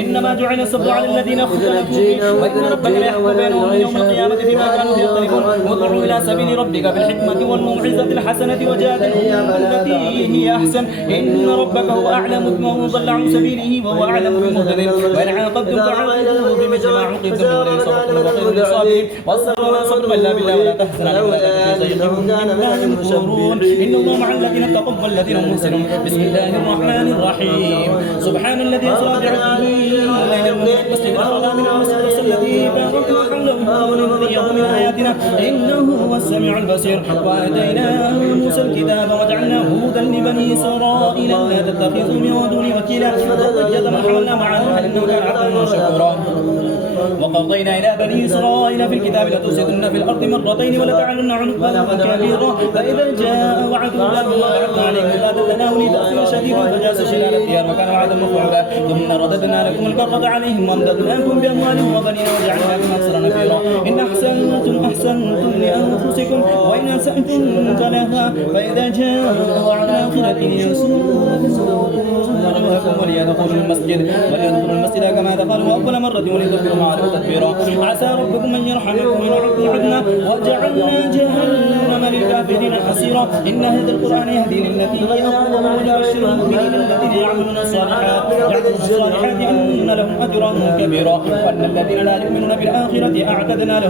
إنما جعل السبت على الذين اختلفوا فيه وإن ربك ليحكم بينهم يوم القيامة فيما كانوا فيه يختلفون ادع إلى سبيل ربك بالحكمة والموعظة الحسنة وجادلهم بالتي هي أحسن إن ربك هو أعلم بمن ضل عن سبيله وهو أعلم بالمهتدين وإن عاقبتم فعاقبوا بمثل ما عوقبتم ولئن صبرتم وخير للصابرين والصبر ما صبر إلا بالله ولا تحزن ولا تنسوا إن الله مع الذين اتقوا والذين هم محسنون. بسم الله الرحمن الرحيم. سبحان الذي أسرى بعبده ليلا من المسجد الحرام إلى المسجد الذي باركنا حوله ونريه من آياتنا إنه هو السميع البصير. وآتينا موسى الكتاب وجعلناه هدى لبني إسرائيل لا تتخذوا من دوني وكيلا وقد من حملنا مع نوح إنه كان عبدا شكورا. وقضينا إلى بني إسرائيل في الكتاب لتفسدن في الأرض مرتين ولتعلن عنقا كبيرا فإذا جاء وعد الله وبعثنا عليكم ذات التناول بأس شديد فجاسوا خلال الديار وكان وعدا مفعولا ثم رددنا لكم الكرة عليهم وامددناكم بأموال وبنين وجعلناكم أكثر نفيرا. إن أحسنتم لأنفسكم وإن أسأتم فلها فإذا جاء وعد الآخرة وجوهكم وليدخلوا المسجد كما دخلوا أول مرة وليتبروا معرفة تدبيرا. عسى ربكم أن يرحمكم إن عدتم عدنا وجعلنا جهنم للكافرين حصيرا. إن هذا القرآن يهدي للتي هي أقوم ويبشر المؤمنين الذين يعملون الصالحات أن لهم أجرا كبيرا وأن الذين لا يؤمنون بالآخرة أعتدنا لهم